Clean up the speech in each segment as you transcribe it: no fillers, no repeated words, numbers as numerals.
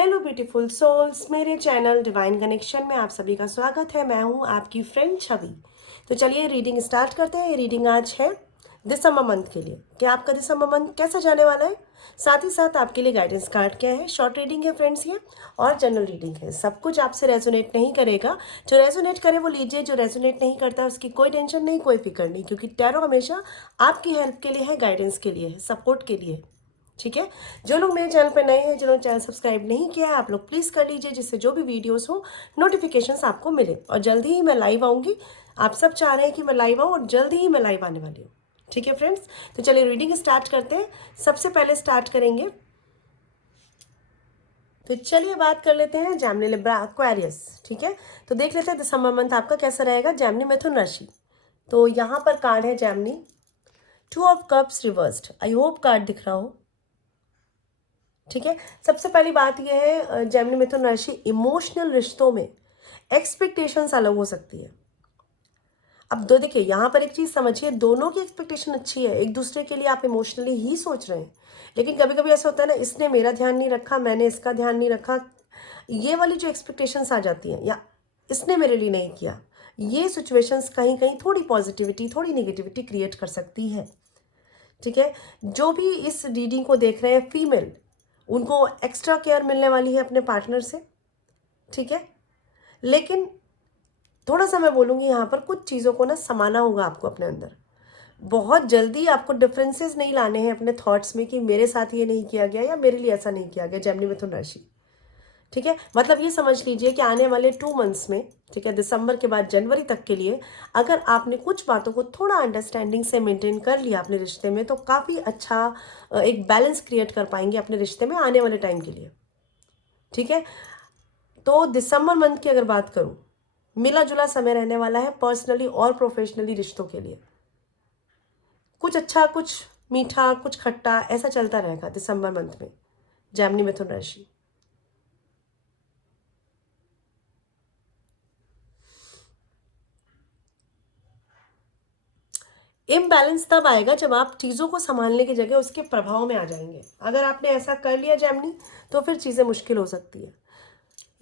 Hello beautiful souls, मेरे channel divine connection में आप सभी का स्वागत है। मैं हूं आपकी फ्रेंड छवि। तो चलिए रीडिंग स्टार्ट करते हैं। ये रीडिंग आज है दिसंबर मंथ के लिए कि आपका दिसंबर मंथ कैसा जाने वाला है। साथ ही साथ आपके लिए गाइडेंस कार्ड क्या है। शॉर्ट रीडिंग है फ्रेंड्स ये, और जनरल रीडिंग है। सब कुछ आपसे रेजोनेट नहीं करेगा। जो रेजोनेट करे वो लीजिए, जो रेजोनेट नहीं करता उसकी कोई टेंशन नहीं, कोई फिक्र नहीं, क्योंकि टैरो हमेशा आपकी हेल्प के लिए है, गाइडेंस के लिए है, सपोर्ट के लिए है। ठीक है। जो लोग मेरे चैनल पर नए हैं, जिन्होंने चैनल सब्सक्राइब नहीं किया है, आप लोग प्लीज़ कर लीजिए, जिससे जो भी वीडियोस हो नोटिफिकेशंस आपको मिले। और जल्दी ही मैं लाइव आऊँगी। आप सब चाह रहे हैं कि मैं लाइव आऊँ, और जल्दी ही मैं लाइव आने वाली हूँ। ठीक है फ्रेंड्स, तो चलिए रीडिंग स्टार्ट करते हैं। सबसे पहले स्टार्ट करेंगे, तो चलिए बात कर लेते हैं जैमिनी, लिब्रा, एक्वेरियस। ठीक है, तो देख लेते हैं दिसंबर मंथ आपका कैसा रहेगा। जैमिनी, मिथुन राशि। तो यहाँ पर कार्ड है Jaimini, 2 of cups reversed. I hope card दिख रहा हो। ठीक है, सबसे पहली बात यह है जैमिनी मिथुन राशि, इमोशनल रिश्तों में एक्सपेक्टेशंस अलग हो सकती है। अब दो देखिए, यहाँ पर एक चीज समझिए, दोनों की एक्सपेक्टेशन अच्छी है। एक दूसरे के लिए आप इमोशनली ही सोच रहे हैं, लेकिन कभी कभी ऐसा होता है ना, इसने मेरा ध्यान नहीं रखा, मैंने इसका ध्यान नहीं रखा। ये वाली जो एक्सपेक्टेशंस आ जाती हैं, या इसने मेरे लिए नहीं किया, ये सिचुएशंस कहीं कहीं थोड़ी पॉजिटिविटी थोड़ी निगेटिविटी क्रिएट कर सकती है। ठीक है, जो भी इस रीडिंग को देख रहे हैं फीमेल, उनको एक्स्ट्रा केयर मिलने वाली है अपने पार्टनर से। ठीक है, लेकिन थोड़ा सा मैं बोलूँगी यहाँ पर कुछ चीज़ों को ना समाना होगा आपको अपने अंदर। बहुत जल्दी आपको डिफरेंसेस नहीं लाने हैं अपने थॉट्स में कि मेरे साथ ये नहीं किया गया या मेरे लिए ऐसा नहीं किया गया। जैमिनी मिथुन राशि, ठीक है, मतलब ये समझ लीजिए कि आने वाले 2 मंथ्स में, ठीक है, दिसंबर के बाद जनवरी तक के लिए, अगर आपने कुछ बातों को थोड़ा अंडरस्टैंडिंग से मेंटेन कर लिया अपने रिश्ते में, तो काफ़ी अच्छा एक बैलेंस क्रिएट कर पाएंगे अपने रिश्ते में आने वाले टाइम के लिए। ठीक है, तो दिसंबर मंथ की अगर बात करूं, मिला जुला समय रहने वाला है पर्सनली और प्रोफेशनली रिश्तों के लिए। कुछ अच्छा, कुछ मीठा, कुछ खट्टा, ऐसा चलता रहेगा दिसंबर मंथ में जैमिनी मिथुन राशि। इम्बैलेंस तब आएगा जब आप चीज़ों को संभालने की जगह उसके प्रभाव में आ जाएंगे। अगर आपने ऐसा कर लिया जैमिनी, तो फिर चीज़ें मुश्किल हो सकती है।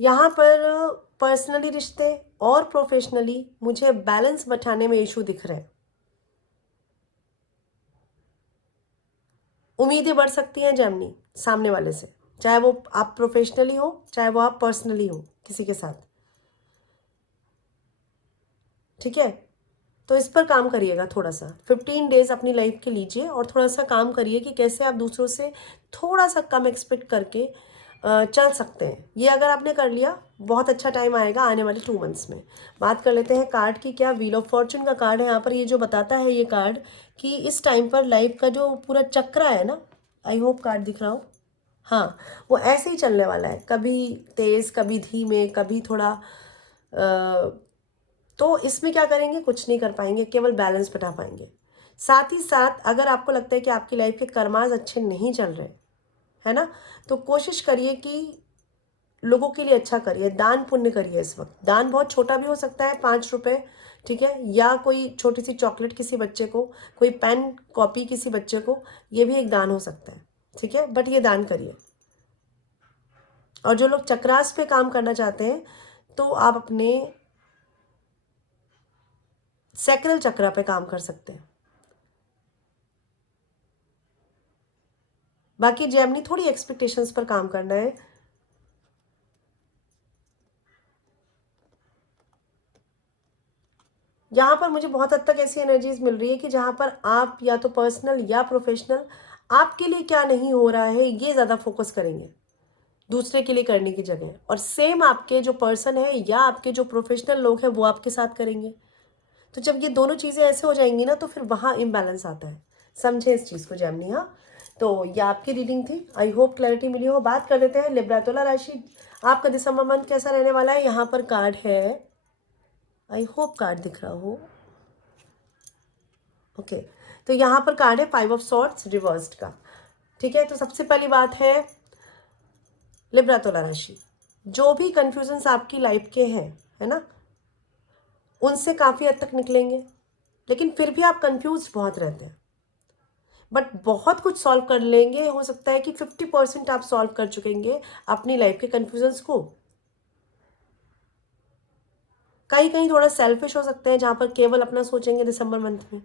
यहाँ पर पर्सनली रिश्ते और प्रोफेशनली मुझे बैलेंस बैठाने में इशू दिख रहे हैं। उम्मीदें बढ़ सकती हैं जैमिनी सामने वाले से, चाहे वो आप प्रोफेशनली हो, चाहे वो आप पर्सनली हो किसी के साथ। ठीक है, तो इस पर काम करिएगा थोड़ा सा। 15 डेज अपनी लाइफ के लीजिए और थोड़ा सा काम करिए कि कैसे आप दूसरों से थोड़ा सा कम एक्सपेक्ट करके चल सकते हैं। ये अगर आपने कर लिया, बहुत अच्छा टाइम आएगा आने वाले 2 मंथ्स में। बात कर लेते हैं कार्ड की। क्या व्हील ऑफ फॉर्चून का कार्ड है यहाँ पर। ये जो बताता है ये कार्ड कि इस टाइम पर लाइफ का जो पूरा चक्रा है ना, आई होप कार्ड दिख रहा हो, हाँ, वो ऐसे ही चलने वाला है, कभी तेज, कभी धीमे, कभी थोड़ा तो इसमें क्या करेंगे, कुछ नहीं कर पाएंगे, केवल बैलेंस बना पाएंगे। साथ ही साथ अगर आपको लगता है कि आपकी लाइफ के कर्माज अच्छे नहीं चल रहे, है ना, तो कोशिश करिए कि लोगों के लिए अच्छा करिए, दान पुण्य करिए। इस वक्त दान बहुत छोटा भी हो सकता है, 5 रुपए, ठीक है, या कोई छोटी सी चॉकलेट किसी बच्चे को, कोई पेन कॉपी किसी बच्चे को, ये भी एक दान हो सकता है। ठीक है, बट ये दान करिए। और जो लोग चक्रास पे काम करना चाहते हैं, तो आप अपने सैक्रल चक्रा पे काम कर सकते हैं। बाकी जैमिनी थोड़ी एक्सपेक्टेशंस पर काम करना है। यहाँ पर मुझे बहुत हद तक ऐसी एनर्जीज मिल रही है कि जहाँ पर आप या तो पर्सनल या प्रोफेशनल, आपके लिए क्या नहीं हो रहा है ये ज़्यादा फोकस करेंगे दूसरे के लिए करने की जगह, और सेम आपके जो पर्सन है या आपके जो प्रोफेशनल लोग हैं वो आपके साथ करेंगे। तो जब ये दोनों चीज़ें ऐसे हो जाएंगी ना, तो फिर वहाँ इम्बैलेंस आता है। समझे इस चीज़ को जैमिनी। हाँ, तो ये आपकी रीडिंग थी। आई होप क्लैरिटी मिली हो। बात कर देते हैं लिब्रा, तुला राशि। आपका दिसंबर मंथ कैसा रहने वाला है। यहाँ पर कार्ड है, आई होप कार्ड दिख रहा हो, ओके, तो यहाँ पर कार्ड है 5 ऑफ सॉर्ड्स रिवर्स्ड का। ठीक है, तो सबसे पहली बात है लिब्रा तुला राशि, जो भी कंफ्यूजन्स आपकी लाइफ के हैं, है ना, उनसे काफ़ी हद तक निकलेंगे, लेकिन फिर भी आप कंफ्यूज बहुत रहते हैं। बट बहुत कुछ सॉल्व कर लेंगे, हो सकता है कि 50% आप सॉल्व कर चुकेंगे अपनी लाइफ के कन्फ्यूजन्स को। कहीं कहीं थोड़ा सेल्फिश हो सकते हैं, जहाँ पर केवल अपना सोचेंगे दिसंबर मंथ में।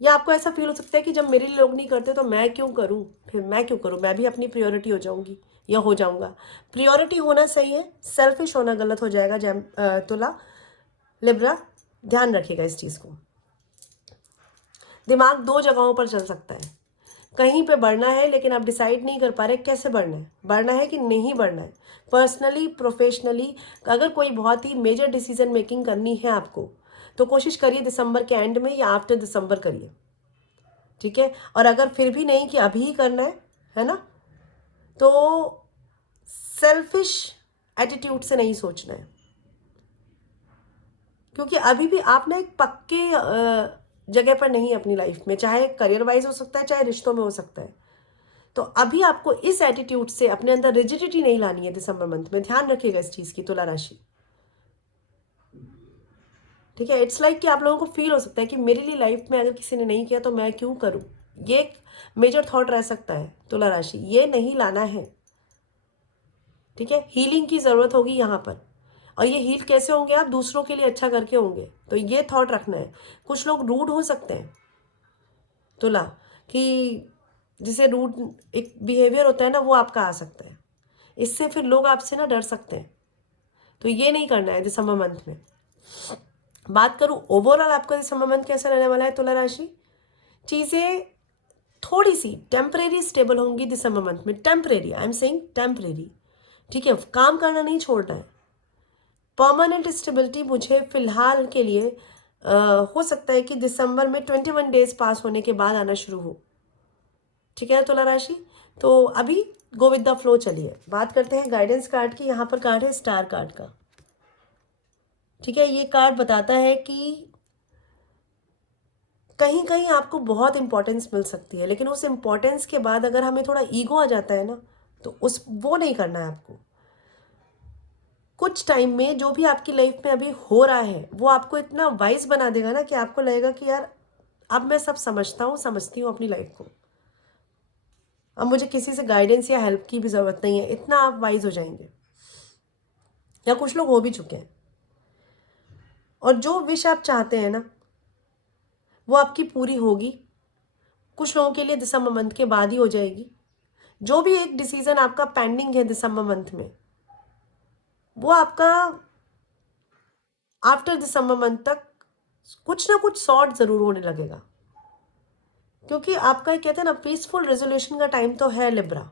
या आपको ऐसा फील हो सकता है कि जब मेरे लिए लोग नहीं करते तो मैं क्यों करूं, फिर मैं क्यों करूं, मैं भी अपनी प्रायोरिटी हो जाऊंगी या हो जाऊंगा। प्रायोरिटी होना सही है, सेल्फिश होना गलत हो जाएगा। तुला लिब्रा, ध्यान रखिएगा इस चीज़ को। दिमाग दो जगहों पर चल सकता है, कहीं पे बढ़ना है लेकिन आप डिसाइड नहीं कर पा रहे कैसे बढ़ना है कि नहीं बढ़ना है, पर्सनली प्रोफेशनली। अगर कोई बहुत ही मेजर डिसीजन मेकिंग करनी है आपको, तो कोशिश करिए दिसंबर के एंड में या आफ्टर दिसंबर करिए, ठीक है। और अगर फिर भी नहीं कि अभी ही करना है ना, तो सेल्फिश एटीट्यूड से नहीं सोचना है, क्योंकि अभी भी आप ना एक पक्के जगह पर नहीं है अपनी लाइफ में, चाहे करियर वाइज हो सकता है, चाहे रिश्तों में हो सकता है। तो अभी आपको इस एटीट्यूड से अपने अंदर रिजिडिटी नहीं लानी है दिसंबर मंथ में, ध्यान रखिएगा इस चीज़ की तुला राशि, ठीक है। इट्स लाइक कि आप लोगों को फील हो सकता है कि मेरे लिए लाइफ में अगर किसी ने नहीं किया तो मैं क्यों करूं, ये एक मेजर थॉट रह सकता है तुला राशि, ये नहीं लाना है, ठीक है। हीलिंग की ज़रूरत होगी यहाँ पर, और ये हील कैसे होंगे, आप दूसरों के लिए अच्छा करके होंगे, तो ये थॉट रखना है। कुछ लोग रूड हो सकते हैं तुला, कि जिसे रूड एक बिहेवियर होता है ना, वो आपका आ सकता है, इससे फिर लोग आपसे ना डर सकते हैं, तो ये नहीं करना है दिसंबर मंथ में। बात करूँ ओवरऑल आपका दिसंबर मंथ कैसा रहने वाला है तुला राशि, चीज़ें थोड़ी सी टेम्परेरी स्टेबल होंगी दिसंबर मंथ में, temporary, I am saying temporary, ठीक है। काम करना नहीं छोड़ना है, परमानेंट स्टेबिलिटी मुझे फिलहाल के लिए हो सकता है कि दिसंबर में 21 डेज पास होने के बाद आना शुरू हो, ठीक है तुला राशि। तो अभी गो विद द फ्लो, चलिए बात करते हैं गाइडेंस कार्ड की। यहाँ पर कार्ड है स्टार कार्ड का, ठीक है। ये कार्ड बताता है कि कहीं कहीं आपको बहुत इंपॉर्टेंस मिल सकती है, लेकिन उस इंपॉर्टेंस के बाद अगर हमें थोड़ा ईगो आ जाता है ना, तो वो नहीं करना है आपको। कुछ टाइम में जो भी आपकी लाइफ में अभी हो रहा है, वो आपको इतना वाइज बना देगा ना कि आपको लगेगा कि यार अब मैं सब समझती हूँ अपनी लाइफ को, अब मुझे किसी से गाइडेंस या हेल्प की भी ज़रूरत नहीं है, इतना आप वाइज हो जाएंगे, या कुछ लोग हो भी चुके हैं। और जो विश आप चाहते हैं ना, वो आपकी पूरी होगी, कुछ लोगों के लिए दिसंबर मंथ के बाद ही हो जाएगी। जो भी एक डिसीजन आपका पेंडिंग है दिसंबर मंथ में, वो आपका आफ्टर दिसंबर मंथ तक कुछ ना कुछ सॉर्ट ज़रूर होने लगेगा, क्योंकि आपका कहते हैं ना पीसफुल रेजोल्यूशन का टाइम तो है लिब्रा,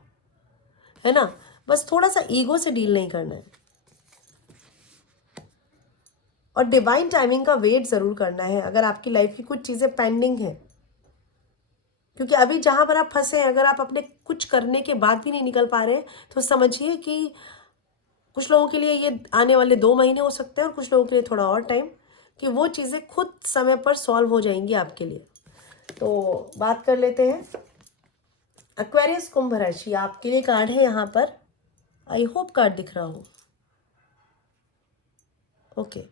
है ना। बस थोड़ा सा ईगो से डील नहीं करना है, और डिवाइन टाइमिंग का वेट ज़रूर करना है अगर आपकी लाइफ की कुछ चीज़ें पेंडिंग है, क्योंकि अभी जहाँ पर आप फंसे हैं, अगर आप अपने कुछ करने के बाद भी नहीं निकल पा रहे हैं, तो समझिए कि कुछ लोगों के लिए ये आने वाले 2 महीने हो सकते हैं, और कुछ लोगों के लिए थोड़ा और टाइम, कि वो चीज़ें खुद समय पर सॉल्व हो जाएंगी आपके लिए। तो बात कर लेते हैं एक्वेरियस कुंभ राशि, आपके लिए कार्ड है यहाँ पर, आई होप कार्ड दिख रहा हो, ओके।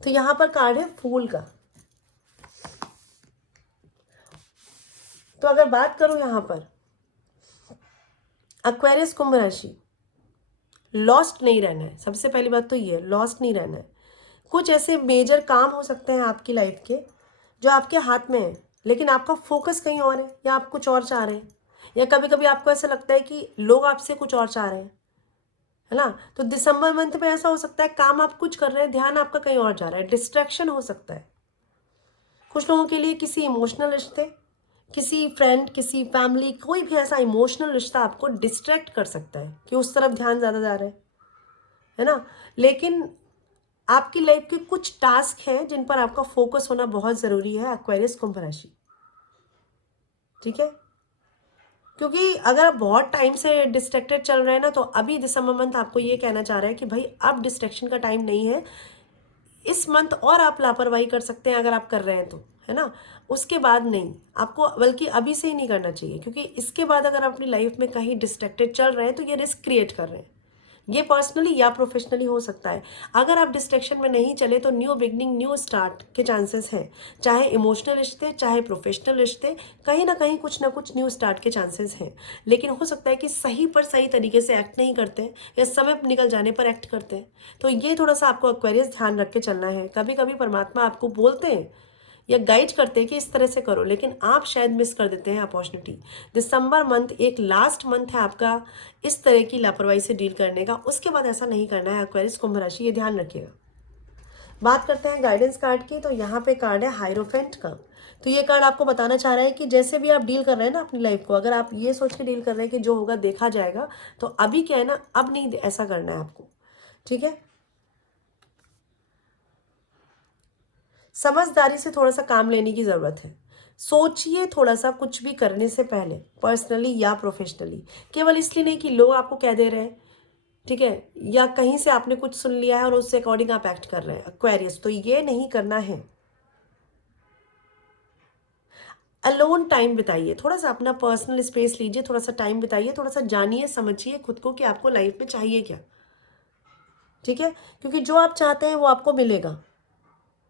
तो यहाँ पर कार्ड है फूल का। तो अगर बात करूँ यहाँ पर एक्वेरियस कुंभ राशि, लॉस्ट नहीं रहना है, सबसे पहली बात तो ये, लॉस्ट नहीं रहना है। कुछ ऐसे मेजर काम हो सकते हैं आपकी लाइफ के जो आपके हाथ में है, लेकिन आपका फोकस कहीं और है, या आप कुछ और चाह रहे हैं, या कभी कभी आपको ऐसा लगता है कि लोग आपसे कुछ और चाह रहे हैं, है ना। तो दिसंबर मंथ में ऐसा हो सकता है काम आप कुछ कर रहे हैं, ध्यान आपका कहीं और जा रहा है, डिस्ट्रैक्शन हो सकता है। कुछ लोगों के लिए किसी इमोशनल रिश्ते, किसी फ्रेंड, किसी फैमिली, कोई भी ऐसा इमोशनल रिश्ता आपको डिस्ट्रैक्ट कर सकता है कि उस तरफ ध्यान ज़्यादा जा रहा है ना। लेकिन आपकी लाइफ के कुछ टास्क हैं जिन पर आपका फोकस होना बहुत ज़रूरी है एक्वेरियस कुंभ राशि, ठीक है। क्योंकि अगर आप बहुत टाइम से डिस्ट्रैक्टेड चल रहे हैं ना, तो अभी दिसंबर मंथ आपको ये कहना चाह रहा है कि भाई अब डिस्ट्रैक्शन का टाइम नहीं है, इस मंथ और आप लापरवाही कर सकते हैं अगर आप कर रहे हैं तो, है ना। उसके बाद नहीं, आपको बल्कि अभी से ही नहीं करना चाहिए, क्योंकि इसके बाद अगर आप अपनी लाइफ में कहीं डिस्ट्रैक्टेड चल रहे हैं तो ये रिस्क क्रिएट कर रहे हैं। ये पर्सनली या प्रोफेशनली हो सकता है। अगर आप डिस्ट्रैक्शन में नहीं चले तो न्यू बिगनिंग, न्यू स्टार्ट के चांसेस हैं। चाहे इमोशनल रिश्ते, चाहे प्रोफेशनल रिश्ते, कहीं ना कुछ न्यू स्टार्ट के चांसेस हैं। लेकिन हो सकता है कि सही पर सही तरीके से एक्ट नहीं करते हैं या समय निकल जाने पर एक्ट करते हैं। तो ये थोड़ा सा आपको एक्वेरियस ध्यान रख के चलना है। कभी कभी परमात्मा आपको बोलते हैं या गाइड करते हैं कि इस तरह से करो, लेकिन आप शायद मिस कर देते हैं अपॉर्चुनिटी। दिसंबर मंथ एक लास्ट मंथ है आपका इस तरह की लापरवाही से डील करने का। उसके बाद ऐसा नहीं करना है एक्वेरियस कुंभ राशि, ये ध्यान रखिएगा। बात करते हैं गाइडेंस कार्ड की। तो यहाँ पे कार्ड है हाइरोफेंट का। तो ये कार्ड आपको बताना चाह रहा है कि जैसे भी आप डील कर रहे हैं ना अपनी लाइफ को, अगर आप ये सोच के डील कर रहे हैं कि जो होगा देखा जाएगा, तो अभी क्या है ना, अब नहीं ऐसा करना है आपको, ठीक है। समझदारी से थोड़ा सा काम लेने की ज़रूरत है। सोचिए थोड़ा सा कुछ भी करने से पहले, पर्सनली या प्रोफेशनली। केवल इसलिए नहीं कि लोग आपको कह दे रहे हैं, ठीक है, या कहीं से आपने कुछ सुन लिया है और उससे अकॉर्डिंग आप एक्ट कर रहे हैं। एक्वेरियस, तो ये नहीं करना है। अलोन टाइम बिताइए, थोड़ा सा अपना पर्सनल स्पेस लीजिए, थोड़ा सा टाइम बिताइए, थोड़ा सा जानिए समझिए खुद को कि आपको लाइफ में चाहिए क्या, ठीक है। क्योंकि जो आप चाहते हैं वो आपको मिलेगा।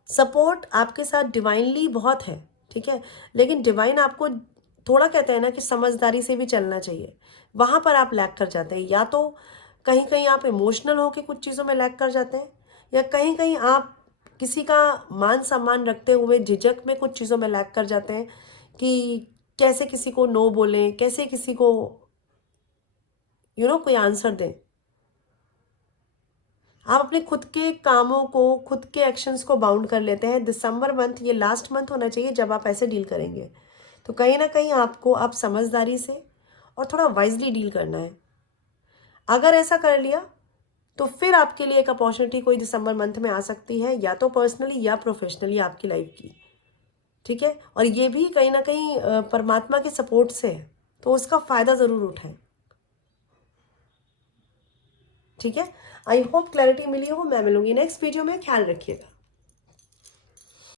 सपोर्ट आपके साथ डिवाइनली बहुत है, ठीक है, लेकिन डिवाइन आपको थोड़ा कहते हैं ना कि समझदारी से भी चलना चाहिए। वहाँ पर आप लैक कर जाते हैं, या तो कहीं कहीं आप इमोशनल होकर कुछ चीज़ों में लैक कर जाते हैं, या कहीं कहीं आप किसी का मान सम्मान रखते हुए झिझक में कुछ चीज़ों में लैक कर जाते हैं कि कैसे किसी को नो बोलें, कैसे किसी को कोई आंसर दें। आप अपने खुद के कामों को, खुद के एक्शंस को बाउंड कर लेते हैं। दिसंबर मंथ ये लास्ट मंथ होना चाहिए जब आप ऐसे डील करेंगे। तो कहीं ना कहीं आपको अब समझदारी से और थोड़ा वाइजली डील करना है। अगर ऐसा कर लिया तो फिर आपके लिए एक अपॉर्चुनिटी कोई दिसंबर मंथ में आ सकती है, या तो पर्सनली या प्रोफेशनली आपकी लाइफ की, ठीक है। और ये भी कहीं ना कहीं परमात्मा के सपोर्ट से है, तो उसका फ़ायदा ज़रूर उठाएं, ठीक है। आई होप क्लैरिटी मिली हो। मैं मिलूंगी नेक्स्ट वीडियो में, ख्याल रखिएगा।